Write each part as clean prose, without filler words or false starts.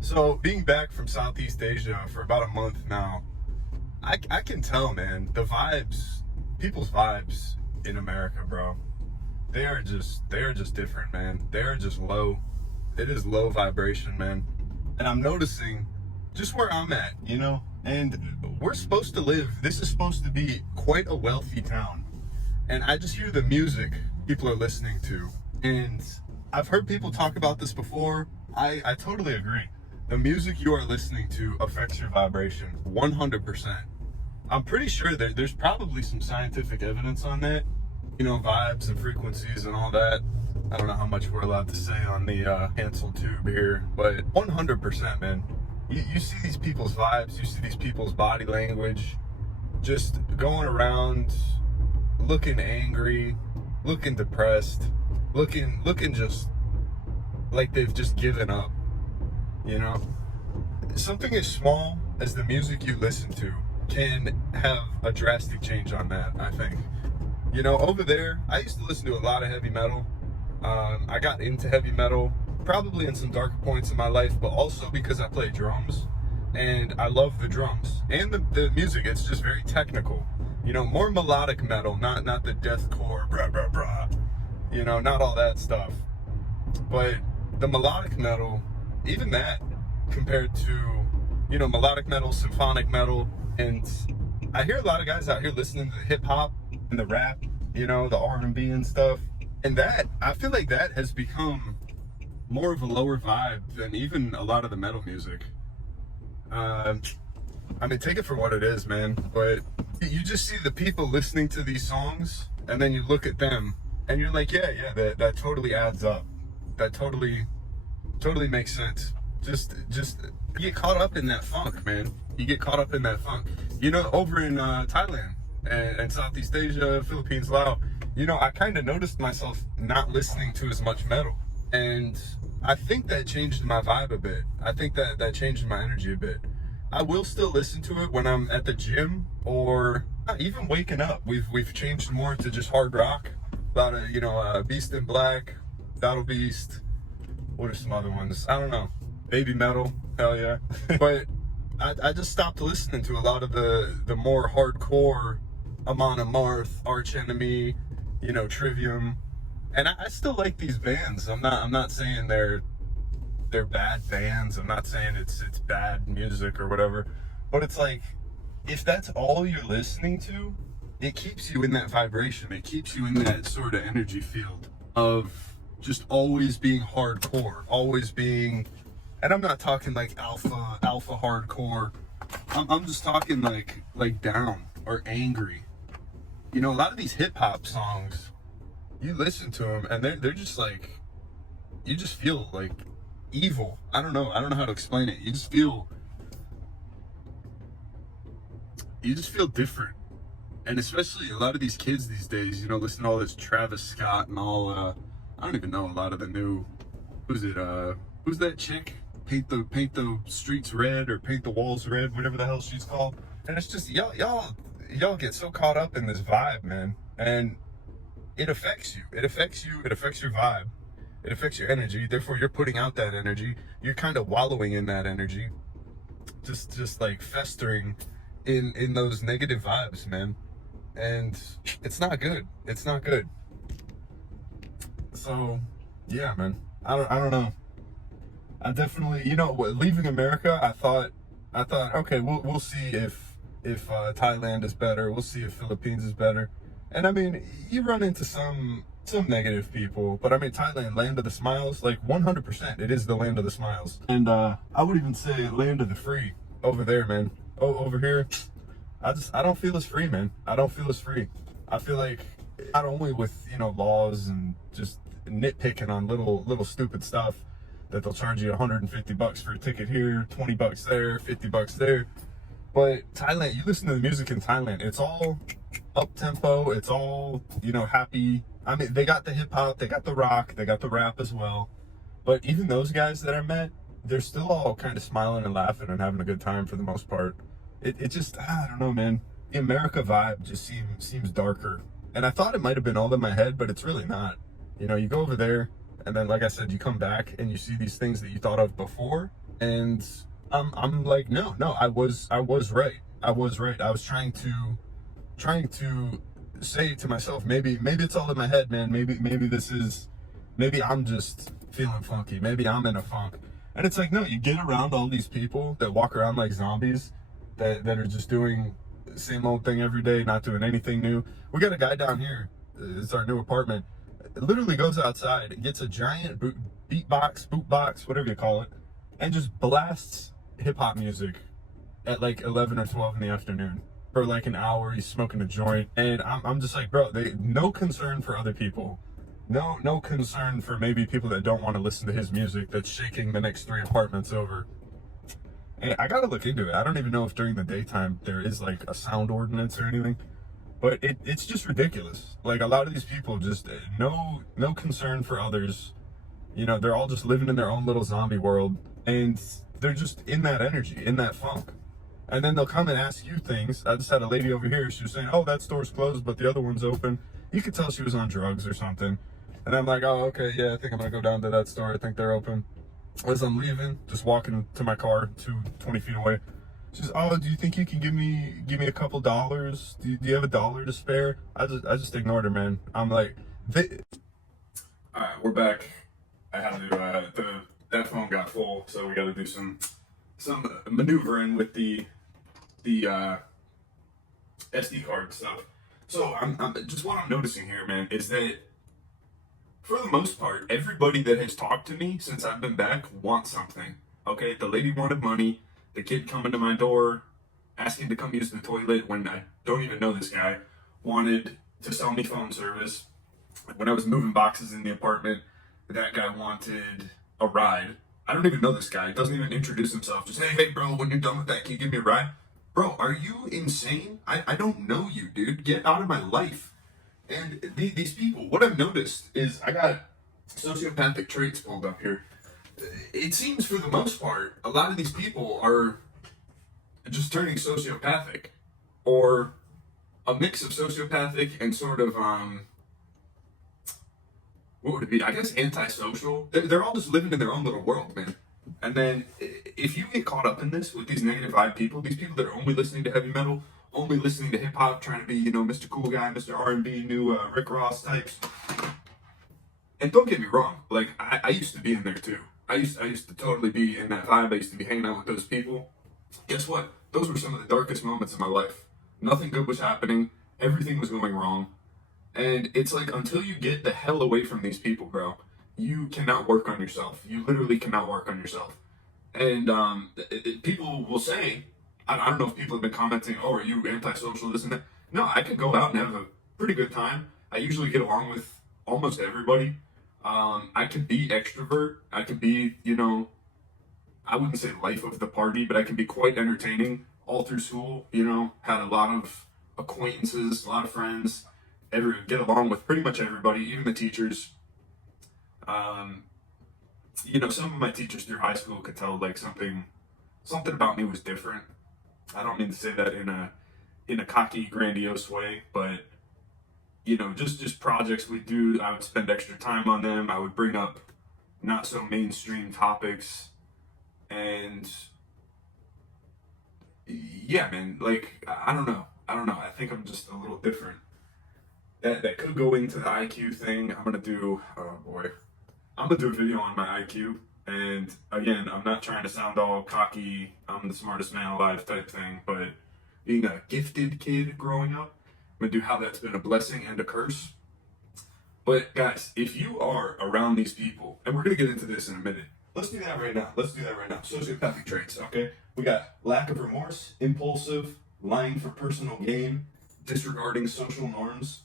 So being back from Southeast Asia for about a month now, I can tell, man, the vibes, people's vibes in America, bro. They are just different, man. They are just low. It is low vibration, man. And I'm noticing just where I'm at, you know? And we're supposed to live, this is supposed to be quite a wealthy town. And I just hear the music people are listening to. And I've heard people talk about this before. I totally agree. The music you are listening to affects your vibration 100%. I'm pretty sure that there's probably some scientific evidence on that, you know, vibes and frequencies and all that. I don't know how much we're allowed to say on the cancel tube here, but 100%, man. You see these people's vibes, you see these people's body language, just going around looking angry, looking depressed, looking just like they've just given up, you know? Something as small as the music you listen to can have a drastic change on that, I think. You know, over there, I used to listen to a lot of heavy metal. I got into heavy metal probably in some darker points in my life, but also because I play drums and I love the drums and the music. It's just very technical, you know, more melodic metal, not the deathcore, brah, brah, brah, you know, not all that stuff. But the melodic metal, even that compared to, you know, melodic metal, symphonic metal, and I hear a lot of guys out here listening to the hip hop and the rap, you know, the R&B and stuff. And that, I feel like that has become more of a lower vibe than even a lot of the metal music. I mean, take it for what it is, man. But you just see the people listening to these songs, and then you look at them, and you're like, yeah, that totally adds up. That totally makes sense. Just you get caught up in that funk, man. You get caught up in that funk. You know, over in Thailand and Southeast Asia, Philippines, Laos, you know, I kind of noticed myself not listening to as much metal. And I think that changed my vibe a bit. I think that changed my energy a bit. I will still listen to it when I'm at the gym or even waking up. We've changed more to just hard rock. A lot of, you know, Beast in Black, Battle Beast. What are some other ones? I don't know. Baby metal, hell yeah. But I just stopped listening to a lot of the more hardcore Amon Amarth, Arch Enemy, you know, Trivium. And I still like these bands. I'm not saying they're bad bands. I'm not saying it's bad music or whatever. But it's like, if that's all you're listening to, it keeps you in that vibration. It keeps you in that sort of energy field of just always being hardcore, always being, and I'm not talking like alpha hardcore. I'm just talking like down or angry. You know, a lot of these hip hop songs, you listen to them and they're just like, you just feel like evil. I don't know how to explain it. You just feel different. And especially a lot of these kids these days, you know, listen to all this Travis Scott and all, I don't even know a lot of the new, who's that chick? Paint the streets red or paint the walls red, whatever the hell she's called. And it's just, y'all get so caught up in this vibe, man. And it affects you. It affects your vibe. It affects your energy. Therefore, you're putting out that energy. You're kind of wallowing in that energy. Just like festering in those negative vibes, man. And it's not good. It's not good. So, yeah, man. I don't know. I definitely, you know, leaving America, I thought, okay, we'll see if Thailand is better. We'll see if Philippines is better. And I mean, you run into some negative people, but I mean, Thailand, land of the smiles, like 100%, it is the land of the smiles. And I would even say land of the free over there, man. Oh, over here, I don't feel as free, man. I don't feel as free. I feel like not only with, you know, laws and just nitpicking on little stupid stuff that they'll charge you $150 for a ticket here, $20 there, $50 there. But Thailand, you listen to the music in Thailand, it's all up tempo, it's all, you know, happy. I mean, they got the hip hop, they got the rock, they got the rap as well. But even those guys that I met, they're still all kind of smiling and laughing and having a good time for the most part. It just, I don't know, man. The America vibe just seems darker. And I thought it might have been all in my head, but it's really not. You know, you go over there, and then, like I said, you come back and you see these things that you thought of before, And I'm like, no, I was right. I was right. I was trying to say to myself, maybe it's all in my head, man. Maybe I'm just feeling funky. Maybe I'm in a funk. And it's like, no, you get around all these people that walk around like zombies, that are just doing the same old thing every day, not doing anything new. We got a guy down here. It's our new apartment. It literally goes outside and gets a giant bootbox, whatever you call it, and just blasts hip hop music at like 11 or 12 in the afternoon for like an hour. He's smoking a joint, and I'm just like, bro, no concern for other people. No concern for maybe people that don't want to listen to his music that's shaking the next 3 apartments over. And I gotta look into it. I don't even know if during the daytime there is like a sound ordinance or anything, but it's just ridiculous. Like, a lot of these people just no concern for others. You know, they're all just living in their own little zombie world, and they're just in that energy, in that funk. And then they'll come and ask you things. I just had a lady over here. She was saying, oh, that store's closed, but the other one's open. You could tell she was on drugs or something. And I'm like, oh, okay, yeah, I think I'm going to go down to that store. I think they're open. As I'm leaving, just walking to my car 20 feet away, she says, oh, do you think you can give me a couple dollars? Do you have $1 to spare? I just ignored her, man. I'm like, all right, we're back. I had to, that phone got full, so we got to do some maneuvering with the SD card stuff. So I'm just, what I'm noticing here, man, is that for the most part, everybody that has talked to me since I've been back wants something. Okay, the lady wanted money. The kid coming to my door asking to come use the toilet when I don't even know this guy wanted to sell me phone service. When I was moving boxes in the apartment, that guy wanted a ride. I don't even know this guy. He doesn't even introduce himself. Just, hey, bro, when you're done with that, can you give me a ride? Bro, are you insane? I don't know you, dude. Get out of my life. And these people, what I've noticed is, I got sociopathic traits pulled up here. It seems for the most part, a lot of these people are just turning sociopathic, or a mix of sociopathic and sort of, what would it be? I guess antisocial. They're all just living in their own little world, man. And then if you get caught up in this with these negative vibe people, these people that are only listening to heavy metal, only listening to hip hop, trying to be, you know, Mr. Cool Guy, Mr. R&B, new Rick Ross types. And don't get me wrong, like, I used to be in there too. I used to totally be in that vibe. I used to be hanging out with those people. Guess what? Those were some of the darkest moments of my life. Nothing good was happening. Everything was going wrong. And it's like, until you get the hell away from these people, bro, you cannot work on yourself. You literally cannot work on yourself. And people will say, I don't know if people have been commenting, oh, are you antisocial, this and that. No, I can go out and have a pretty good time. I usually get along with almost everybody. I can be extrovert. I can be, you know, I wouldn't say life of the party, but I can be quite entertaining all through school. You know, had a lot of acquaintances, a lot of friends, get along with pretty much everybody, even the teachers. You know, some of my teachers through high school could tell like something about me was different. I don't mean to say that in a cocky, grandiose way, but you know, just projects we do, I would spend extra time on them. I would bring up not so mainstream topics, and yeah, man, like, I don't know. I think I'm just a little different. That could go into the IQ thing. I'm gonna do a video on my IQ. And again, I'm not trying to sound all cocky, I'm the smartest man alive type thing, but being a gifted kid growing up, I'm gonna do how that's been a blessing and a curse. But guys, if you are around these people, and we're gonna get into this in a minute, let's do that right now. Sociopathic traits, okay? We got lack of remorse, impulsive, lying for personal gain, disregarding social norms.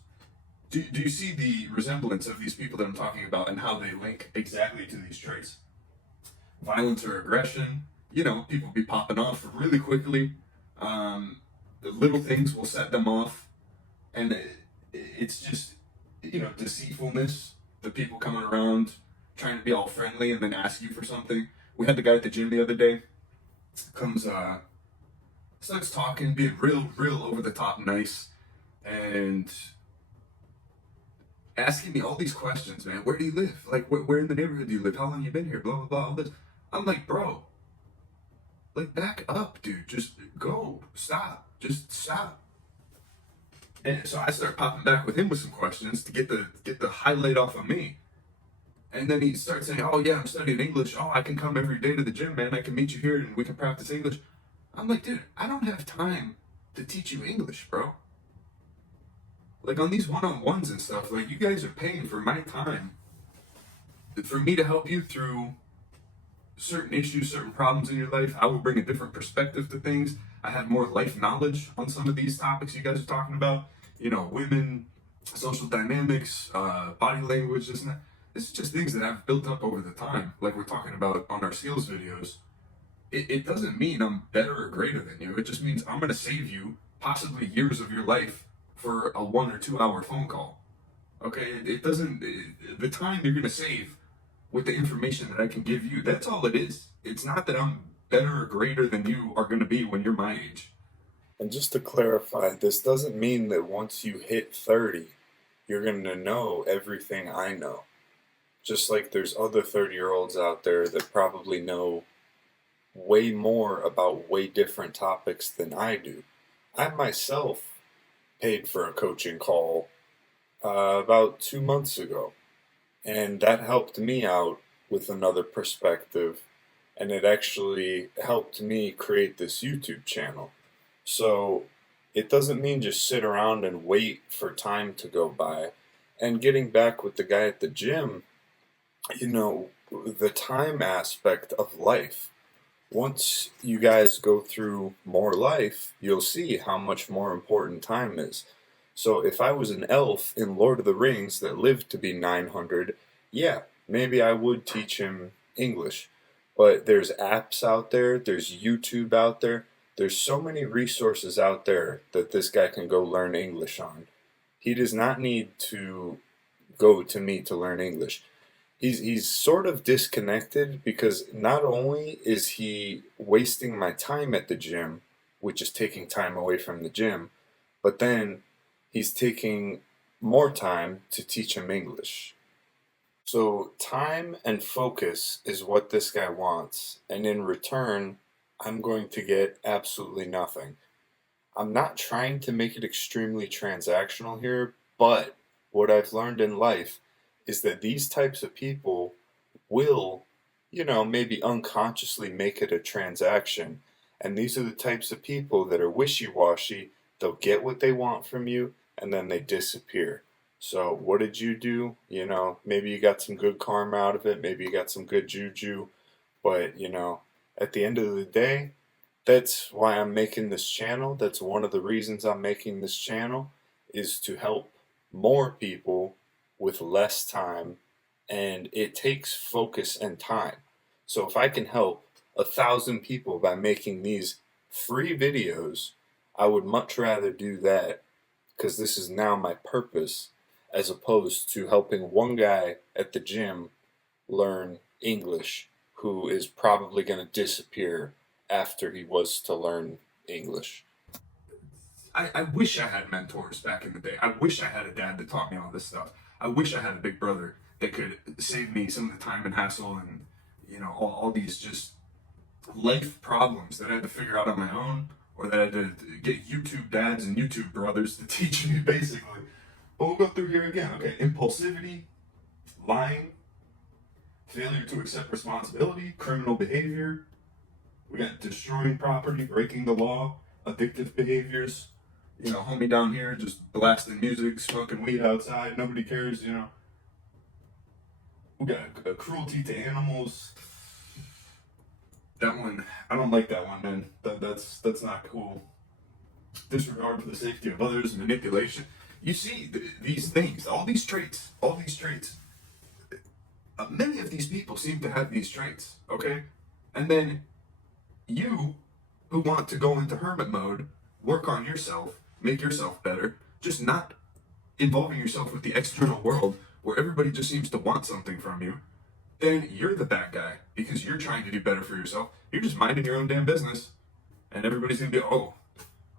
Do you see the resemblance of these people that I'm talking about and how they link exactly to these traits? Violence or aggression, you know, people be popping off really quickly. The little things will set them off. And it's just, you know, deceitfulness, the people coming around trying to be all friendly and then ask you for something. We had the guy at the gym the other day, comes, starts talking, being real over the top nice, and asking me all these questions, man. Where do you live? Like, where in the neighborhood do you live? How long you been here? Blah, blah, blah, all this. I'm like, bro, Like, back up, dude. Just go. Stop. Just stop. And so I start popping back with him with some questions to get the highlight off of me. And then he starts saying, "Oh yeah, I'm studying English. Oh, I can come every day to the gym, man. I can meet you here and we can practice English." I'm like, dude, I don't have time to teach you English, bro. Like, on these one-on-ones and stuff, like, you guys are paying for my time for me to help you through certain issues, certain problems in your life. I will bring a different perspective to things. I have more life knowledge on some of these topics you guys are talking about. You know, women, social dynamics, body language, this and that. This is just things that I've built up over the time, like we're talking about on our skills videos. It doesn't mean I'm better or greater than you. It just means I'm going to save you possibly years of your life for a 1 or 2 hour phone call. Okay? It doesn't, the time you're going to save with the information that I can give you, that's all it is. It's not that I'm better or greater than you are going to be when you're my age. And just to clarify, this doesn't mean that once you hit 30, you're going to know everything I know. Just like there's other 30-year-olds out there that probably know way more about way different topics than I do. I myself paid for a coaching call about 2 months ago, and that helped me out with another perspective, and it actually helped me create this YouTube channel. So it doesn't mean just sit around and wait for time to go by. And getting back with the guy at the gym, you know, the time aspect of life. Once you guys go through more life, you'll see how much more important time is. So if I was an elf in Lord of the Rings that lived to be 900, yeah, maybe I would teach him English. But there's apps out there, there's YouTube out there, there's so many resources out there that this guy can go learn English on. He does not need to go to me to learn English. He's sort of disconnected because not only is he wasting my time at the gym, which is taking time away from the gym, but then he's taking more time to teach him English. So time and focus is what this guy wants, and in return, I'm going to get absolutely nothing. I'm not trying to make it extremely transactional here, but what I've learned in life is that these types of people will, maybe unconsciously make it a transaction. And these are the types of people that are wishy-washy. They'll get what they want from you, and then they disappear. So what did you do? Maybe you got some good karma out of it. Maybe you got some good juju. But, at the end of the day, that's why I'm making this channel. That's one of the reasons I'm making this channel, is to help more people with less time, and it takes focus and time. So if I can help 1,000 people by making these free videos, I would much rather do that, because this is now my purpose, as opposed to helping one guy at the gym learn English who is probably going to disappear after he was to learn English. I wish I had mentors back in the day. I wish I had a dad that taught me all this stuff. I wish I had a big brother that could save me some of the time and hassle and, all these just life problems that I had to figure out on my own, or that I had to get YouTube dads and YouTube brothers to teach me, basically. But we'll go through here again. Okay, impulsivity, lying, failure to accept responsibility, criminal behavior. We got destroying property, breaking the law, addictive behaviors. Homie down here just blasting music, smoking weed outside, nobody cares, We got cruelty to animals. That one, I don't like that one, man. That's not cool. Disregard for the safety of others, manipulation. You see these things, all these traits. Many of these people seem to have these traits, okay? And then you, who want to go into hermit mode, work on yourself, make yourself better, just not involving yourself with the external world where everybody just seems to want something from you, then you're the bad guy because you're trying to do better for yourself. You're just minding your own damn business. And everybody's going to be, oh,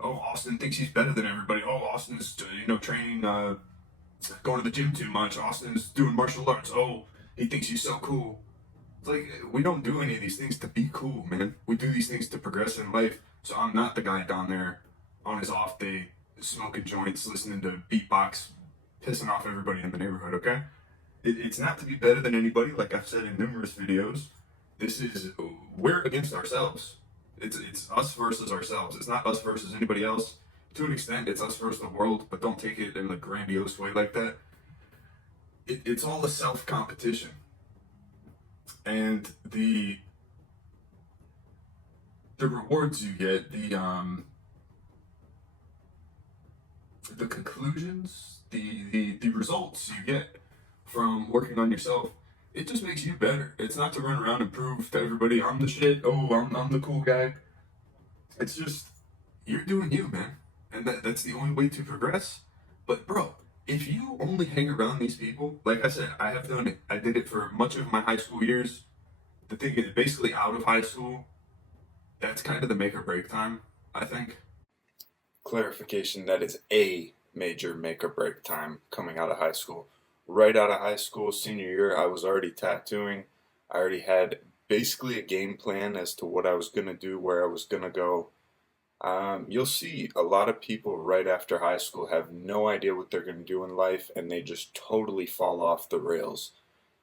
Austin thinks he's better than everybody. Oh, Austin's, training, going to the gym too much. Austin's doing martial arts. Oh, he thinks he's so cool. It's like, we don't do any of these things to be cool, man. We do these things to progress in life. So I'm not the guy down there on his off day, smoking joints, listening to beatbox, pissing off everybody in the neighborhood, okay? It's not to be better than anybody, like I've said in numerous videos. This is, we're against ourselves. It's us versus ourselves. It's not us versus anybody else. To an extent, it's us versus the world, but don't take it in a grandiose way like that. It's all a self-competition. And the rewards you get, the conclusions, the results you get from working on yourself, it just makes you better. It's not to run around and prove to everybody I'm the shit. Oh, I'm the cool guy. It's just, you're doing you, man, and that's the only way to progress. But bro, if you only hang around these people, like I said, I have done it. I did it for much of my high school years. The thing is, basically out of high school, that's kind of the make or break time, I think. Clarification, that is a major make or break time coming out of high school. Right out of high school, senior year, I was already tattooing. I already had basically a game plan as to what I was going to do, where I was going to go. You'll see a lot of people right after high school have no idea what they're going to do in life, and they just totally fall off the rails.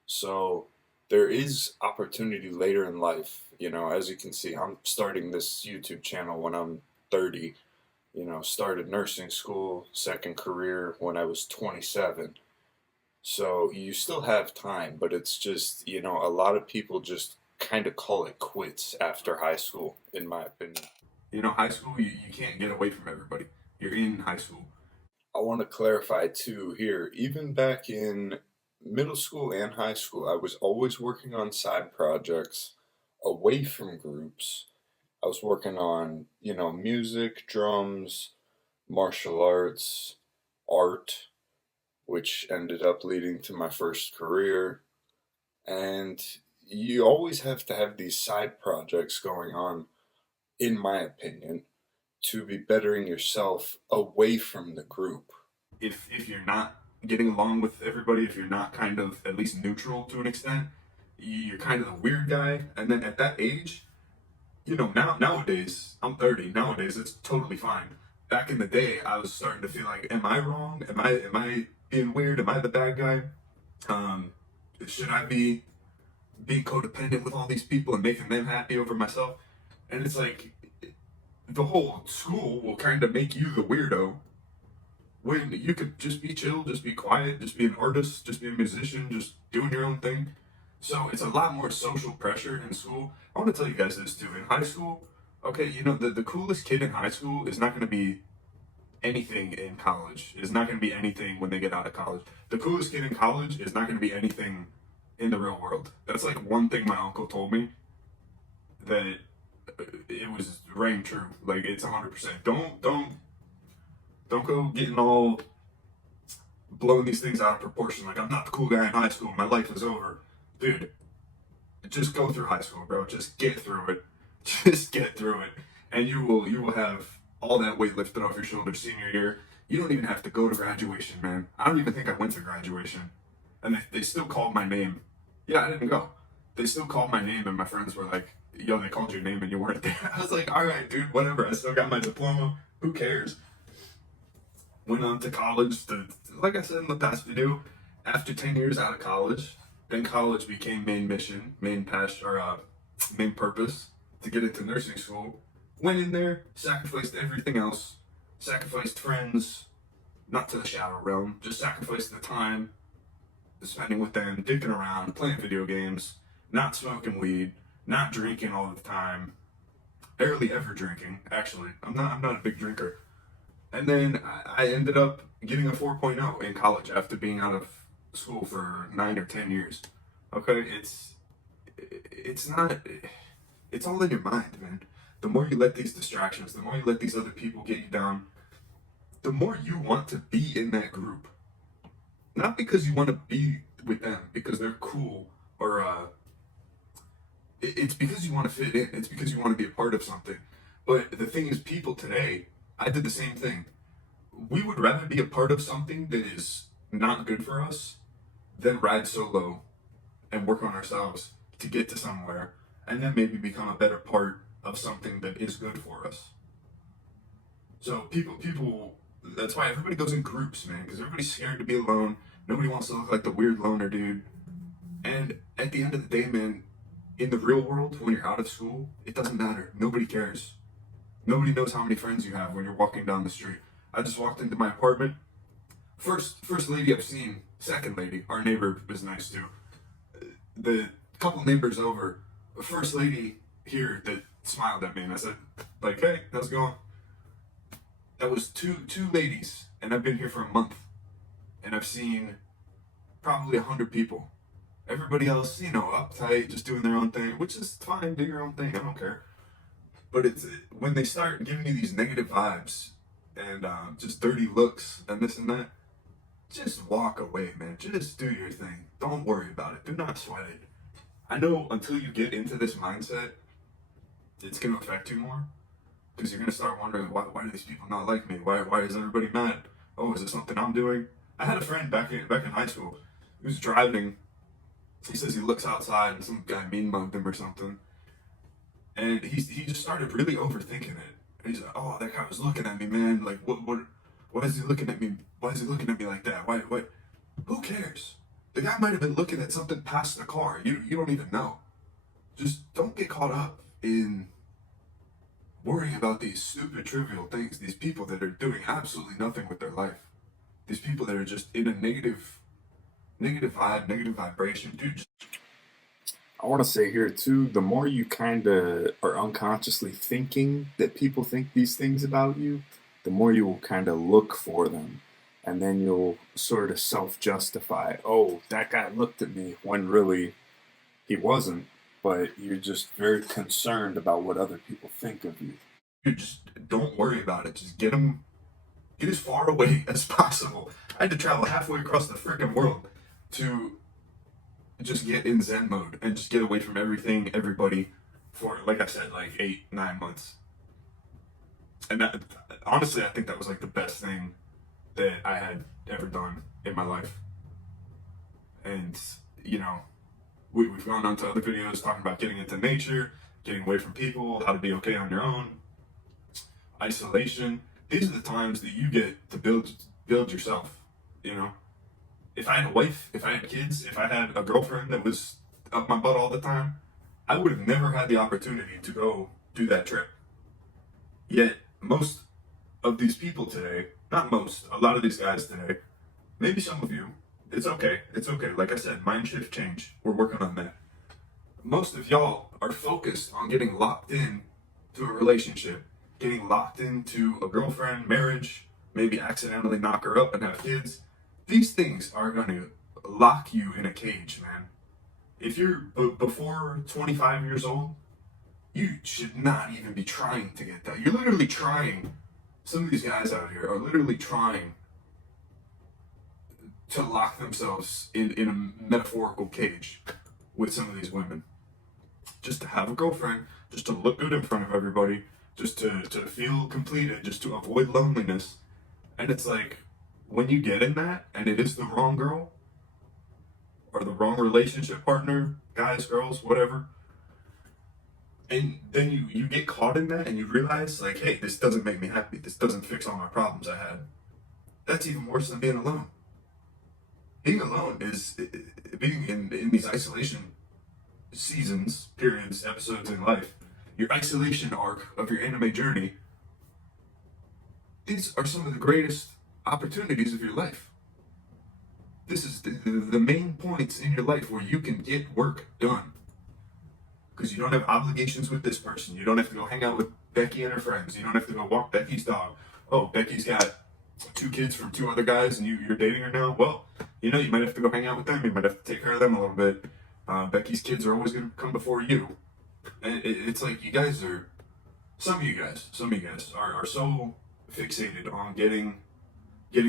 So there is opportunity later in life. You know, as you can see, I'm starting this YouTube channel when I'm 30. You know, started nursing school, second career when I was 27. So you still have time, but it's just, you know, a lot of people just kind of call it quits after high school, in my opinion. You know, high school, you can't get away from everybody. You're in high school. I want to clarify too here, even back in middle school and high school, I was always working on side projects away from groups. I was working on, you know, music, drums, martial arts, art, which ended up leading to my first career. And you always have to have these side projects going on, in my opinion, to be bettering yourself away from the group. If you're not getting along with everybody, if you're not kind of at least neutral to an extent, you're kind of the weird guy. And then at that age, you know, nowadays, I'm 30, nowadays it's totally fine. Back in the day, I was starting to feel like, am I wrong? Am I being weird? Am I the bad guy? Should I be being codependent with all these people and making them happy over myself? And it's like, the whole school will kind of make you the weirdo when you could just be chill, just be quiet, just be an artist, just be a musician, just doing your own thing. So it's a lot more social pressure in school. I want to tell you guys this too. In high school, okay, you know, the coolest kid in high school is not going to be anything in college. Is not going to be anything when they get out of college. The coolest kid in college is not going to be anything in the real world. That's like one thing my uncle told me that it was rang true. Like, it's 100%. Don't go getting all blowing these things out of proportion. Like, I'm not the cool guy in high school. My life is over. Dude, just go through high school, bro. Just get through it. Just get through it. And you will have all that weight lifted off your shoulders senior year. You don't even have to go to graduation, man. I don't even think I went to graduation. And they still called my name. Yeah, I didn't go. They still called my name, and my friends were like, yo, they called your name and you weren't there. I was like, all right, dude, whatever. I still got my diploma. Who cares? Went on to college. Like I said in the past video, after 10 years out of college, then college became main mission, main passion, or main purpose to get into nursing school. Went in there, sacrificed everything else, sacrificed friends, not to the shadow realm, just sacrificed the time spending with them, dicking around, playing video games, not smoking weed, not drinking all the time, barely ever drinking. Actually, I'm not a big drinker. And then I ended up getting a 4.0 in college after being out of school for 9 or 10 years. Okay, it's not, it's all in your mind, man. The more you let these distractions, the more you let these other people get you down, the more you want to be in that group. Not because you want to be with them because they're cool, or it's because you want to fit in. It's because you want to be a part of something. But the thing is, people today, I did the same thing. We would rather be a part of something that is not good for us than ride solo and work on ourselves. to get to somewhere, and then maybe become a better part of something that is good for us. So people, that's why everybody goes in groups, man, because everybody's scared to be alone. Nobody wants to look like the weird loner dude. And at the end of the day, man, in the real world, when you're out of school, it doesn't matter. Nobody cares. Nobody knows how many friends you have when you're walking down the street. I just walked into my apartment. First lady I've seen. Second lady, our neighbor was nice too. The couple neighbors over, first lady here that smiled at me, and I said, like, hey, how's it going? That was two ladies, and I've been here for a month, and I've seen probably 100 people. Everybody else, uptight, just doing their own thing, which is fine. Do your own thing. I don't care. But it's when they start giving you these negative vibes and just dirty looks and this and that. Just walk away, man. Just do your thing. Don't worry about it. Do not sweat it. I know until you get into this mindset, it's going to affect you more. Because you're going to start wondering, why do these people not like me? Why is everybody mad? Oh, is it something I'm doing? I had a friend back in high school who was driving. He says he looks outside and some guy mean mugged him or something. And he just started really overthinking it. And he's like, oh, that guy was looking at me, man. Like, why is he looking at me? Why is he looking at me like that? Why? Who cares? The guy might have been looking at something past the car. You don't even know. Just don't get caught up in worrying about these stupid, trivial things. These people that are doing absolutely nothing with their life. These people that are just in a negative vibe, negative vibration. Dude, I want to say here too, the more you kind of are unconsciously thinking that people think these things about you, the more you will kind of look for them. And then you'll sort of self-justify, oh, that guy looked at me, when really he wasn't. But you're just very concerned about what other people think of you. You just don't worry about it. Just get as far away as possible. I had to travel halfway across the freaking world to just get in Zen mode and just get away from everything, everybody, for, like I said, like 8-9 months. And that, honestly, I think that was like the best thing that I had ever done in my life. And, we've gone on to other videos talking about getting into nature, getting away from people, how to be okay on your own, isolation. These are the times that you get to build yourself, If I had a wife, if I had kids, if I had a girlfriend that was up my butt all the time, I would have never had the opportunity to go do that trip. Yet, most of these people today, not most, a lot of these guys today, maybe some of you, it's okay. Like I said, mind shift change. We're working on that. Most of y'all are focused on getting locked in to a relationship, getting locked into a girlfriend, marriage, maybe accidentally knock her up and have kids. These things are going to lock you in a cage, man. If you're before 25 years old, you should not even be trying to get that. You're literally trying. Some of these guys out here are literally trying to lock themselves in a metaphorical cage with some of these women. Just to have a girlfriend, just to look good in front of everybody, just to feel completed, just to avoid loneliness. And it's like, when you get in that, and it is the wrong girl, or the wrong relationship partner, guys, girls, whatever, and then you get caught in that, and you realize, like, hey, this doesn't make me happy, this doesn't fix all my problems I had. That's even worse than being alone. Being alone is, being in these isolation seasons, periods, episodes in life, your isolation arc of your anime journey, these are some of the greatest opportunities of your life. This is the main points in your life where you can get work done. Because you don't have obligations with this person. You don't have to go hang out with Becky and her friends. You don't have to go walk Becky's dog. Oh, Becky's got 2 kids from 2 other guys and you're dating her now? Well, you might have to go hang out with them. You might have to take care of them a little bit. Becky's kids are always going to come before you. And it's like some of you guys are so fixated on getting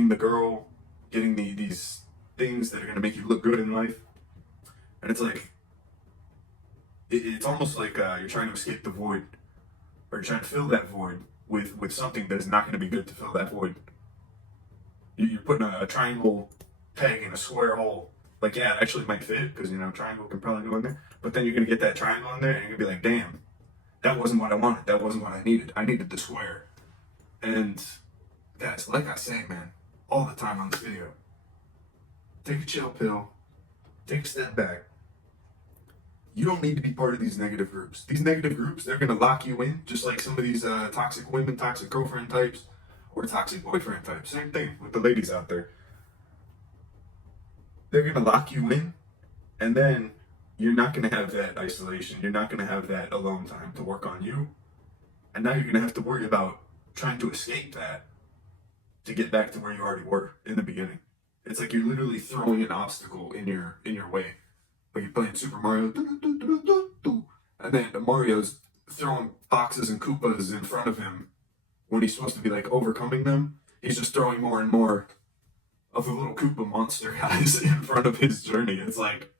the girl, getting these things that are going to make you look good in life. And it's like, it's almost like you're trying to escape the void, or you're trying to fill that void with something that is not going to be good to fill that void. You're putting a triangle peg in a square hole Like, yeah, it actually might fit because, you know, triangle can probably go in there. But then you're going to get that triangle in there and you're going to be like, damn, that wasn't what I wanted. That wasn't what I needed. I needed the square. And guys, like I say, man, all the time on this video, take a chill pill, take a step back. You don't need to be part of these negative groups. These negative groups, they're going to lock you in, just like some of these toxic women, toxic girlfriend types, or toxic boyfriend types. Same thing with the ladies out there. They're going to lock you in, and then you're not going to have that isolation. You're not going to have that alone time to work on you. And now you're going to have to worry about trying to escape that to get back to where you already were in the beginning. It's like you're literally throwing an obstacle in your way. Like you're playing Super Mario, and then Mario's throwing boxes and Koopas in front of him when he's supposed to be like overcoming them. He's just throwing more and more of the little Koopa monster guys in front of his journey. It's like,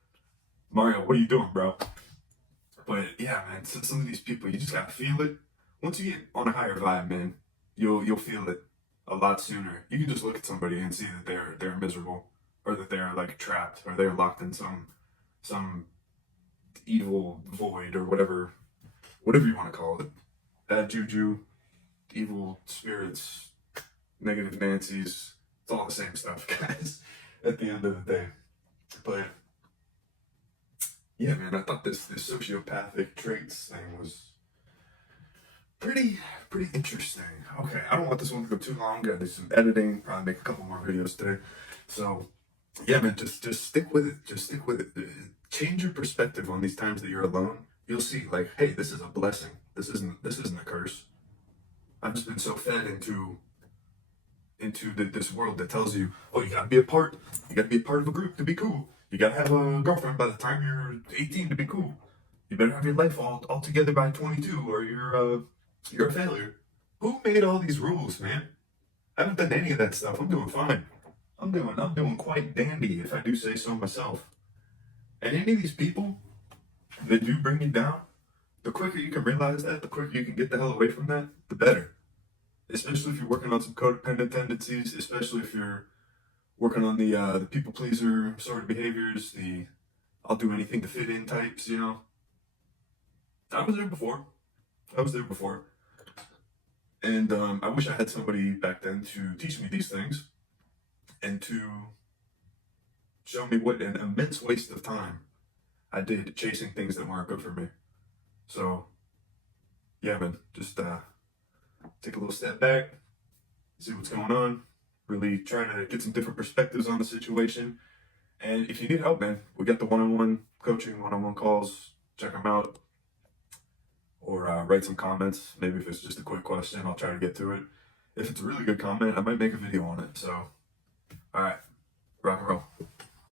Mario, what are you doing, bro? But yeah, man, some of these people, you just gotta feel it. Once you get on a higher vibe, man, you'll feel it a lot sooner. You can just look at somebody and see that they're miserable, or that they're like trapped, or they're locked in some evil void, or whatever you want to call it. Bad juju, evil spirits, negative Nancy's. It's all the same stuff, guys, at the end of the day. But yeah, man, I thought this sociopathic traits thing was pretty interesting. Okay, I don't want this one to go too long. Gotta do some editing, probably make a couple more videos today. So yeah, man, just stick with it. Just stick with it. Change your perspective on these times that you're alone. You'll see, like, hey, this is a blessing. This isn't a curse. I've just been so fed into this world that tells you, oh, you gotta be a part of a group to be cool. You gotta have a girlfriend by the time you're 18 to be cool. You better have your life all together by 22, or you're a failure. Who made all these rules, man? I haven't done any of that stuff. I'm doing fine. I'm doing quite dandy, if I do say so myself. And any of these people that do bring you down, the quicker you can realize that, the quicker you can get the hell away from that, the better. Especially if you're working on some codependent tendencies, especially if you're working on the people pleaser sort of behaviors, the I'll do anything to fit in types, you know. I was there before. And I wish I had somebody back then to teach me these things and to show me what an immense waste of time I did chasing things that weren't good for me. So, yeah, man, just take a little step back, see what's going on, really try to get some different perspectives on the situation. And if you need help, man, we got the one-on-one coaching, one-on-one calls. Check them out. Or write some comments. Maybe if it's just a quick question, I'll try to get to it. If it's a really good comment, I might make a video on it. So, all right, rock and roll.